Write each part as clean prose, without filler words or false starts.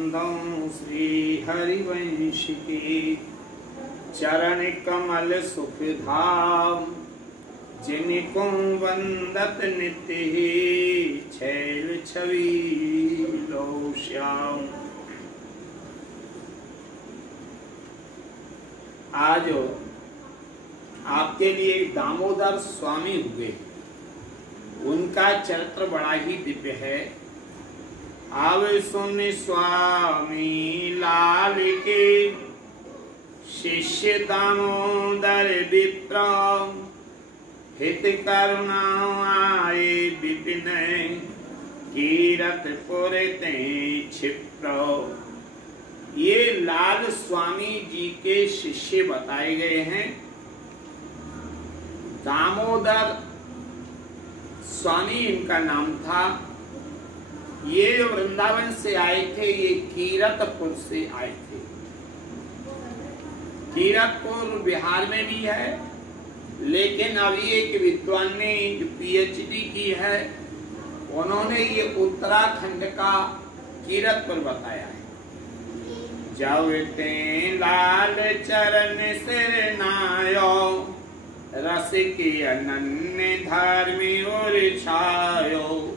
श्री हरिवंश की चरण कमल सुख धाम, जिनको वंदत नित्य ही छैल छवि लो श्याम। आज आपके लिए दामोदर स्वामी हुए, उनका चरित्र बड़ा ही दिव्य है। आवे सुन स्वामी लाल के शिष्य दामोदर विप्र, हित करुणा आए विपिन कीरतपुर ते क्षिप्र। ये लाल स्वामी जी के शिष्य बताए गए हैं। दामोदर स्वामी इनका नाम था। ये वृंदावन से आए थे, ये कीरतपुर से आए थे। कीरतपुर बिहार में भी है, लेकिन अभी एक विद्वान ने जो पीएचडी की है, उन्होंने ये उत्तराखंड का कीरतपुर बताया है। जब ते लाल चरण सिर नायो, रस के अनन्य धर्मी और छायो।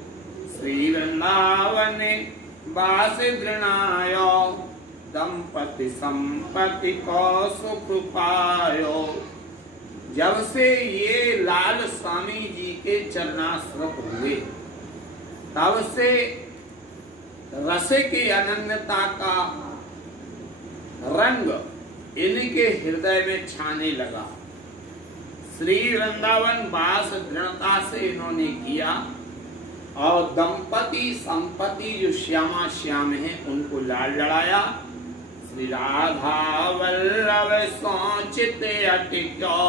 श्री वृंदावन बास दृणायो, दंपति संपत्ति को सुख पायो। जब से ये लाल स्वामी जी के चरणाश्रत हुए, तब से रस की अनन्यता का रंग इनके हृदय में छाने लगा। श्री वृंदावन वास दृढ़ता से इन्होंने किया, और दंपति संपत्ति जो श्यामा श्याम है उनको लाल लड़ाया। श्री राधा वल्लभ सोचित अटिक्यो,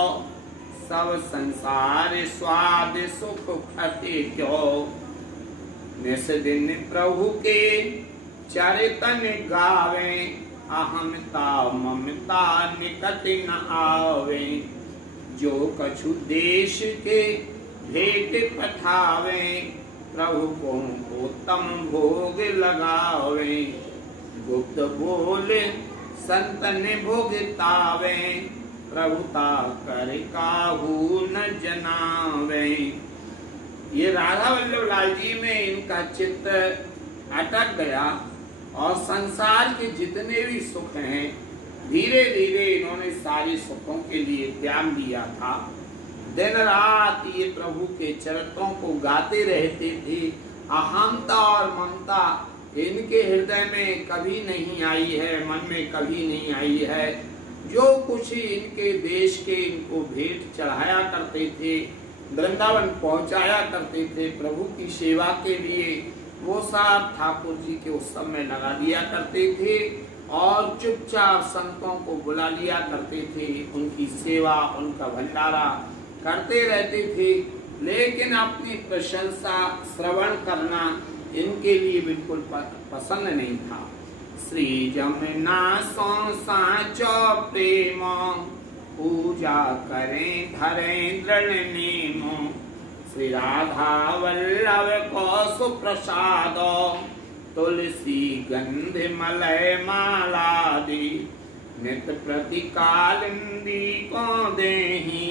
सब संसार स्वाद सुख खटिक्यो। निस दिन प्रभु के चरितन गावे, अहमता ममता निकट न आवे। जो कछु देश के भेंट पठावे, प्रभु को उत्तम भोग लगावे। गुप्त बोले संतन भोगतावे, प्रभुता कर काहू न जनावे। ये राधा वल्लभ लाल जी में इनका चित्त अटक गया, और संसार के जितने भी सुख हैं, धीरे धीरे इन्होंने सारे सुखों के लिए त्याग दिया था। दिन रात ये प्रभु के चरित्रों को गाते रहते थे। अहमता और ममता इनके हृदय में कभी नहीं आई है, मन में कभी नहीं आई है। जो कुछ इनके देश के इनको भेंट चढ़ाया करते थे, वृंदावन पहुंचाया करते थे प्रभु की सेवा के लिए, वो सब ठाकुर जी के उत्सव में लगा दिया करते थे, और चुपचाप संतों को बुला लिया करते थे। उनकी सेवा, उनका भंडारा करते रहते थे, लेकिन अपनी प्रशंसा श्रवण करना इनके लिए बिल्कुल पसंद नहीं था। श्री जमुना सो साचो प्रेम, पूजा करें धरें दृढ़ नेम। श्री राधा वल्लभ को सुप्रसाद, तुलसी गंध मलय माला दी। नित प्रति कालिंदी को देही,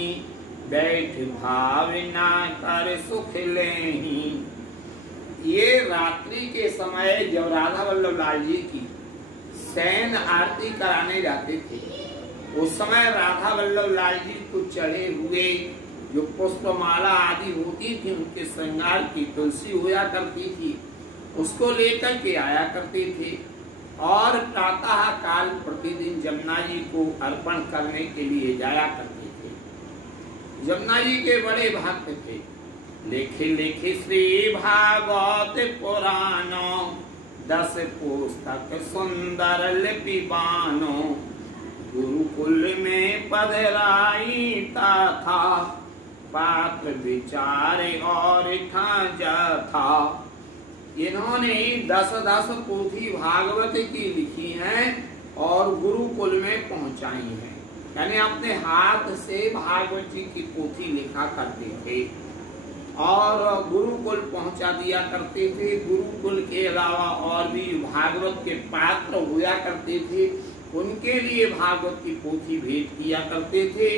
बैठ भावना कर सुख लेही। ये रात्रि के समय जब राधा वल्लभ लाल जी की शयन आरती कराने जाते थे, उस समय राधा वल्लभ लाल जी को चढ़े हुए जो पुष्पमाला आदि होती थी, उनके श्रृंगार की तुलसी हुआ करती थी, उसको लेकर के आया करते थे, और प्रातः काल प्रतिदिन जमुना जी को अर्पण करने के लिए जाया करते थे। जमुना जी के बड़े भक्त थे। लेखे लेखे श्री भागवत पुराणो, 10 पुस्तक सुंदर लिपि बानो। गुरुकुल में पधराई था, पात्र विचारे और ठाजा था। इन्होंने 10 पोथी भागवत की लिखी हैं और गुरुकुल में पहुंचाई हैं। यानी अपने हाथ से भागवत जी की पोथी लिखा करते थे। और गुरुकुल पहुंचा दिया करते थे। गुरुकुल के अलावा और भी भागवत के पात्र हुआ करते थे, उनके लिए भागवत की पोथी भेंट किया करते थे।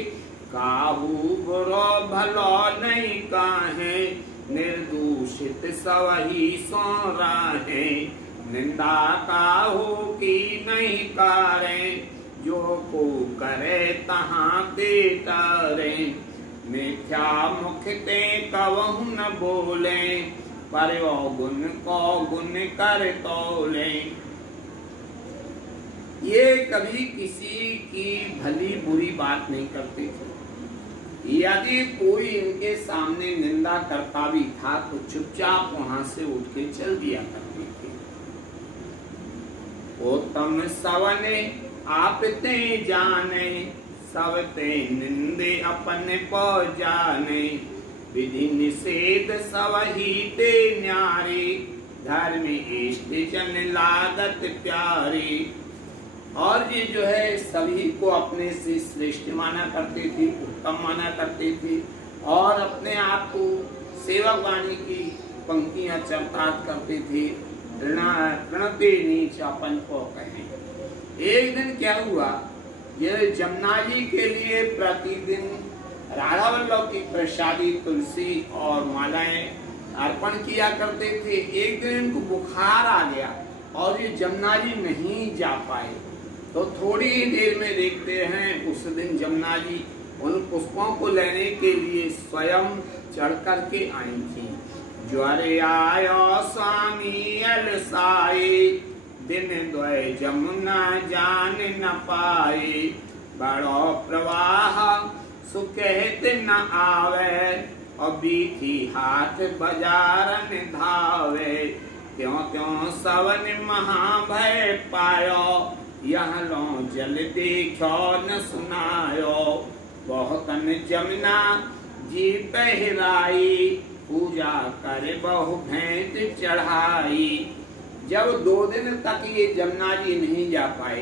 काहू बुरो भलो नहीं काहे, निर्दूषित सवही सो राहे। निंदा काहू की नहीं कारे, जो को करे तहाँ ते तारे। मिथ्या मुख ते कवहु न बोले, पर गुण को गुण कर तोले। ये कभी किसी की भली बुरी बात नहीं करते थे। यदि कोई इनके सामने निंदा करता भी था तो चुपचाप वहां से उठ के चल दिया करते थे। उत्तम सवने आप ते जाने, सबते निंदे अपन को जाने। विधि निषेध सवही ते न्यारे, धर्म इष्ट जन लागत प्यारे। और ये जो है सभी को अपने से श्रेष्ठ माना करते थे, उत्तम माना करते थे और अपने आप को सेवक वाणी की पंक्तियां चरितार्थ करते थे। ऋणते नीच अपन को कहें। एक दिन क्या हुआ, ये जमुना जी के लिए प्रतिदिन राधा वल्लभ की प्रसादी तुलसी और मालाएं अर्पण किया करते थे। एक दिन इनको बुखार आ गया और ये जमुना जी नहीं जा पाए, तो थोड़ी ही देर में देखते हैं उस दिन जमुना जी उन पुष्पों को लेने के लिए स्वयं चढ़ करके आई थी। ज्वरे आयो स्वामी अलसाए, दिन द्वय जमुना जान न पाए। बड़ो प्रवाह सुकहत न आवे, और बीती हाथ बाजारन धावे। त्यों त्यों सवन महाभय पायो, यह लो जल देखो न सुनायो। बहुतन जमुना जी पहराई, पूजा कर बहु भेंट चढ़ाई। जब 2 दिन तक ये जमुना जी नहीं जा पाए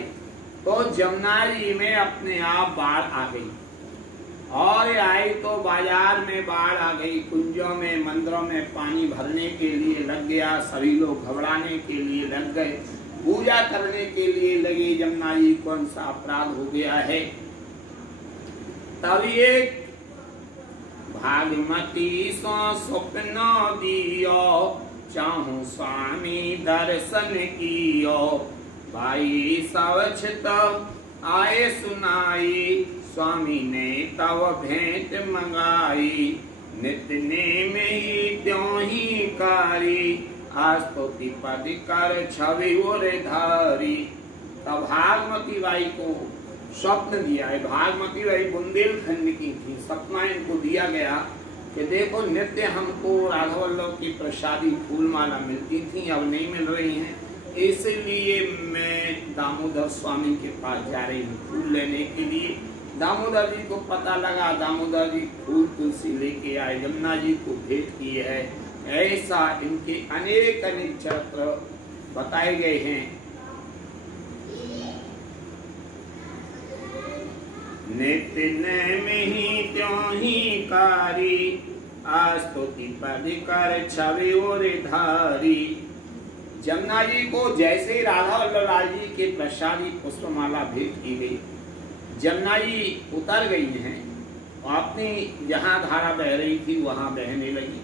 तो जमुना जी में अपने आप बाढ़ आ गई, और आई तो बाजार में बाढ़ आ गई। कुंजों में मंदिरों में पानी भरने के लिए लग गया, सभी लोग घबराने के लिए लग गए, पूजा करने के लिए लगे। जमुना जी कौन सा अपराध हो गया है। तब एक भागमती सो स्वप्न दियो, चाहूं स्वामी दर्शन कियो। भाई सवछ तब आए सुनाई, स्वामी ने तब भेंट मंगाई। नित्य नेम ही त्यों ही कारी, आस्तुति पद कर छवि और धारी। तब भागमती बाई को स्वप्न दिया है। भागमती बाई बुंदेलखंड की थी। सपना इनको दिया गया कि देखो नित्य हमको राधा वल्लभ की प्रसादी फूलमाला मिलती थी, अब नहीं मिल रही हैं, इसलिए मैं दामोदर स्वामी के पास जा रही हूँ फूल लेने के लिए। दामोदर जी को पता लगा, दामोदर जी फूल तुलसी लेके आए, जमुना जी को भेंट किए है। ऐसा इनके अनेक अनेक चरित्र बताए गए हैं। नित्य नेम ही त्यों ही कारी, आस्तुति पद कर छवि और धारी। जमुना जी को जैसे राधा वल्लभ लाल जी के प्रसादी पुष्पमाला भेंट की गई, जमुना जी उतर गई हैं और अपनी जहाँ धारा बह रही थी वहां बहने लगी।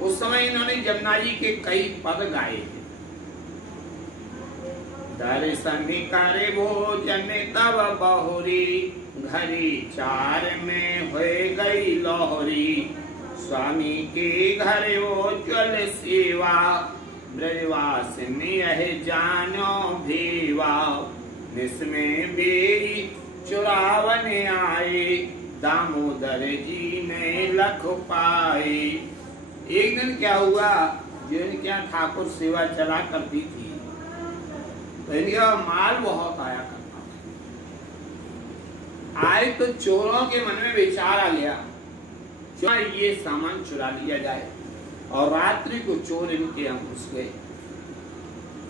उस समय इन्होंने जमुना जी के कई पद गाए हैं। दर्शन करे भोजन तब बहुरी, घड़ी 4 में हो गई लोहरी। स्वामी के घर उज्ज्वल सेवा, ब्रजवास यह जानो भेवा। निस्में बेरी चुरावन आए, दामोदर जी ने लख पाए। एक दिन क्या हुआ, जिनके यहाँ ठाकुर सेवा चला करती थी तो इनका माल बहुत आया करता था। आए तो चोरों के मन में विचार आ गया, ये सामान चुरा लिया जाए, और रात्रि को चोर इनके यहाँ घुस गए।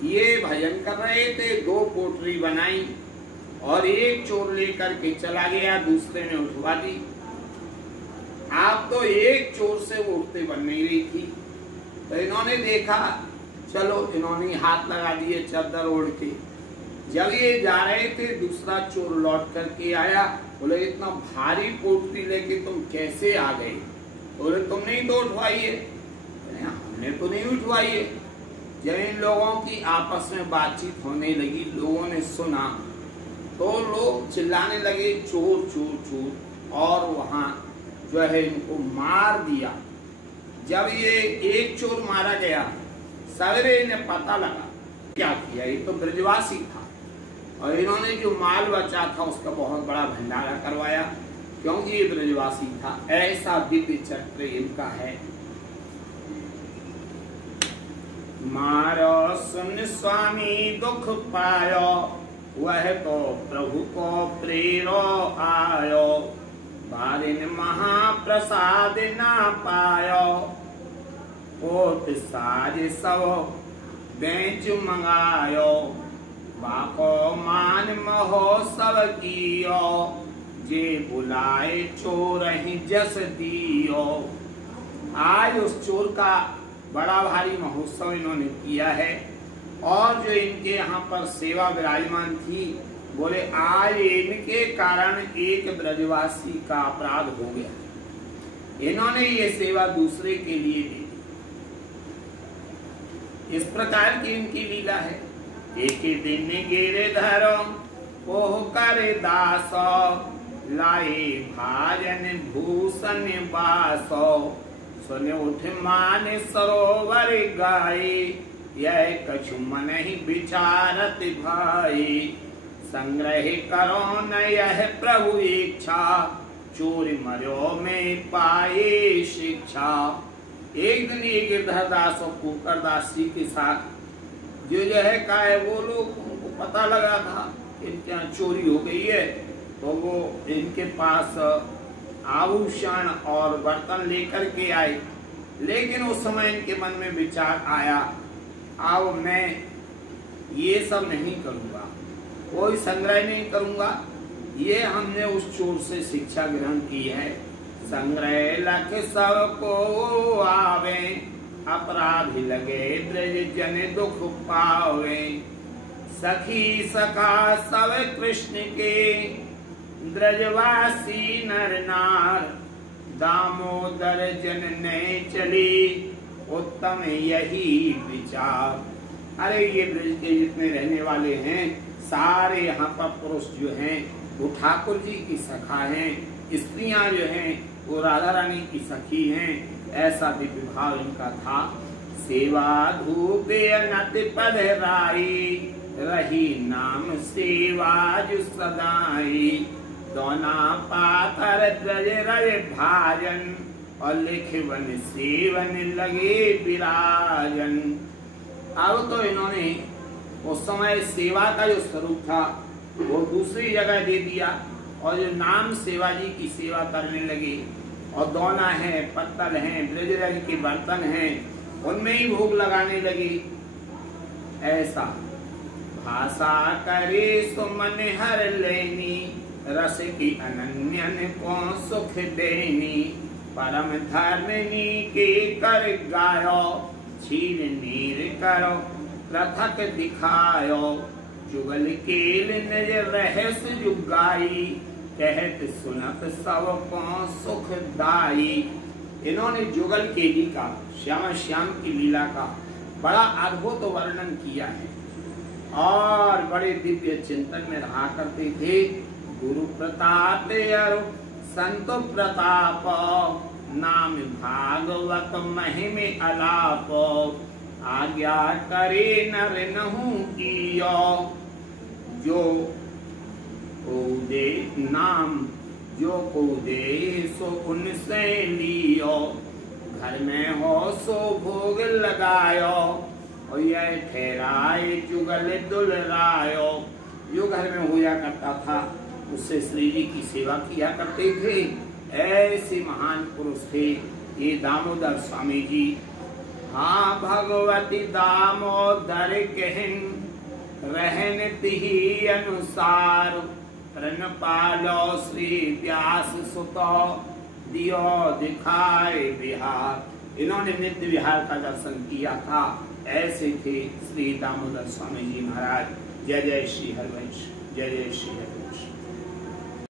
ये भजन कर रहे थे, 2 पोटरी बनाई और एक चोर लेकर के चला गया, दूसरे ने उठवा दी। आप तो एक चोर से वो उठते बन नहीं रही थी। तो इन्होंने देखा, चलो इन्होंने हाथ लगा दिए चादर ओढ़ के। जब ये जा रहे थे दूसरा चोर लौट करके आया, बोले इतना भारी पोटली लेके तुम कैसे आ गए? बोले तुमने ही तो उठवाई है। हमने तो नहीं उठवाई है। जब इन लोगों की आपस में बातचीत होने लगी, लोगों ने सुना तो लोग चिल्लाने लगे चोर चोर चोर, और वहां जो है इनको मार दिया। जब ये एक चोर मारा गया, सवेरे इन्हें पता लगा क्या किया, ये तो ब्रजवासी था, और इन्होंने जो माल बचा था उसका बहुत बड़ा भंडारा करवाया, क्योंकि ये ब्रजवासी था। ऐसा दिव्य चक्र इनका है। मारो सुन स्वामी दुख पायो, वह तो प्रभु को प्रेरो आयो, बारिन महाप्रसाद ना पायो, कोट साज सब बेंच मंगायो, बाको मान महोत्सव कियो, जे बुलाए चोर ही जस दियो। आज उस चोर का बड़ा भारी महोत्सव इन्होंने किया है, और जो इनके यहाँ पर सेवा विराजमान थी, बोले आज इनके कारण एक ब्रजवासी का अपराध हो गया, इन्होंने ये सेवा दूसरे के लिए दी। इस प्रकार की इनकी लीला है। एक दिन गिरधर ओह करे दास, लाए भाजन भूषण बासो, सुने उठ मान सरोवर गाये, यह कछु मन ही विचारत भाई, संग्रह करो न यह प्रभु इच्छा, चोर मरो में पाए शिक्षा। एक दिन ये गिरधर दास और कुकर दास जी के साथ जो है का है, वो लोग उनको पता लगा था इनके यहाँ चोरी हो गई है, तो वो इनके पास आभूषण और बर्तन लेकर के आए। लेकिन उस समय इनके मन में विचार आया, अब मैं ये सब नहीं करूंगा, कोई संग्रह नहीं करूंगा। ये हमने उस चोर से शिक्षा ग्रहण की है। संग्रह लख सब को आवे, अपराध लगे ब्रज जन दुख पावे, सखी सखा सब कृष्ण के, ब्रजवासी नर नार, दामोदर जन ने चली, उत्तम यही विचार। अरे ये ब्रज के जितने रहने वाले हैं सारे यहाँ पर पुरुष जो हैं वो ठाकुर जी की सखा हैं, स्त्रियां जो हैं वो राधा रानी की सखी हैं। ऐसा दिव्य भाव इनका था। सेवा धूप अनत पद राई, रही नाम सेवा जो सदाई, दोना पातर ब्रज रज भाजन, और लिखवन सेवन लगे विराजन। अब तो इन्होंने उस समय सेवा का जो स्वरूप था वो दूसरी जगह दे दिया, और जो नाम सेवा जी की सेवा करने लगे, और दोना है, पत्तल है, ब्रज रज के बर्तन हैं, उनमें ही भोग लगाने लगे। ऐसा भाषा करे सुमन हर लेनी, रस की अनन्यन को सुख देनी, परम धर्मनी के कर गायो, छीर नीर करो पृथक दिखायो, जुगल केल निज रहस्य जुगाई, कहत सुनत सब को सुखदाई। इन्होंने जुगल केली का, श्याम श्याम की लीला का बड़ा अद्भुत वर्णन किया है, और बड़े दिव्य चिंतन में रहा करते थे। गुरु प्रताप संत प्रताप, नाम भागवत महिमे अलाप, आज्ञा करे नर नहु कियो, जो को दे नाम जो को दे सो उनसे लियो, घर में हो सो भोग लगायो, और यह ठहराए जुगल दुलरायो। जो घर में होया करता था उससे श्री जी की सेवा किया करते थे। ऐसे महान पुरुष थे ये दामोदर स्वामी जी। हाँ भगवती दामोदर कहन, रहन तिहि अनुसार, प्रण पालो श्री व्यास सुतो, दियो दिखाए विहार, इन्होंने नित्य विहार का दर्शन किया था। ऐसे थे श्री दामोदर स्वामी जी महाराज। जय जय श्री हरिवंश, जय जय श्री हरिवंश।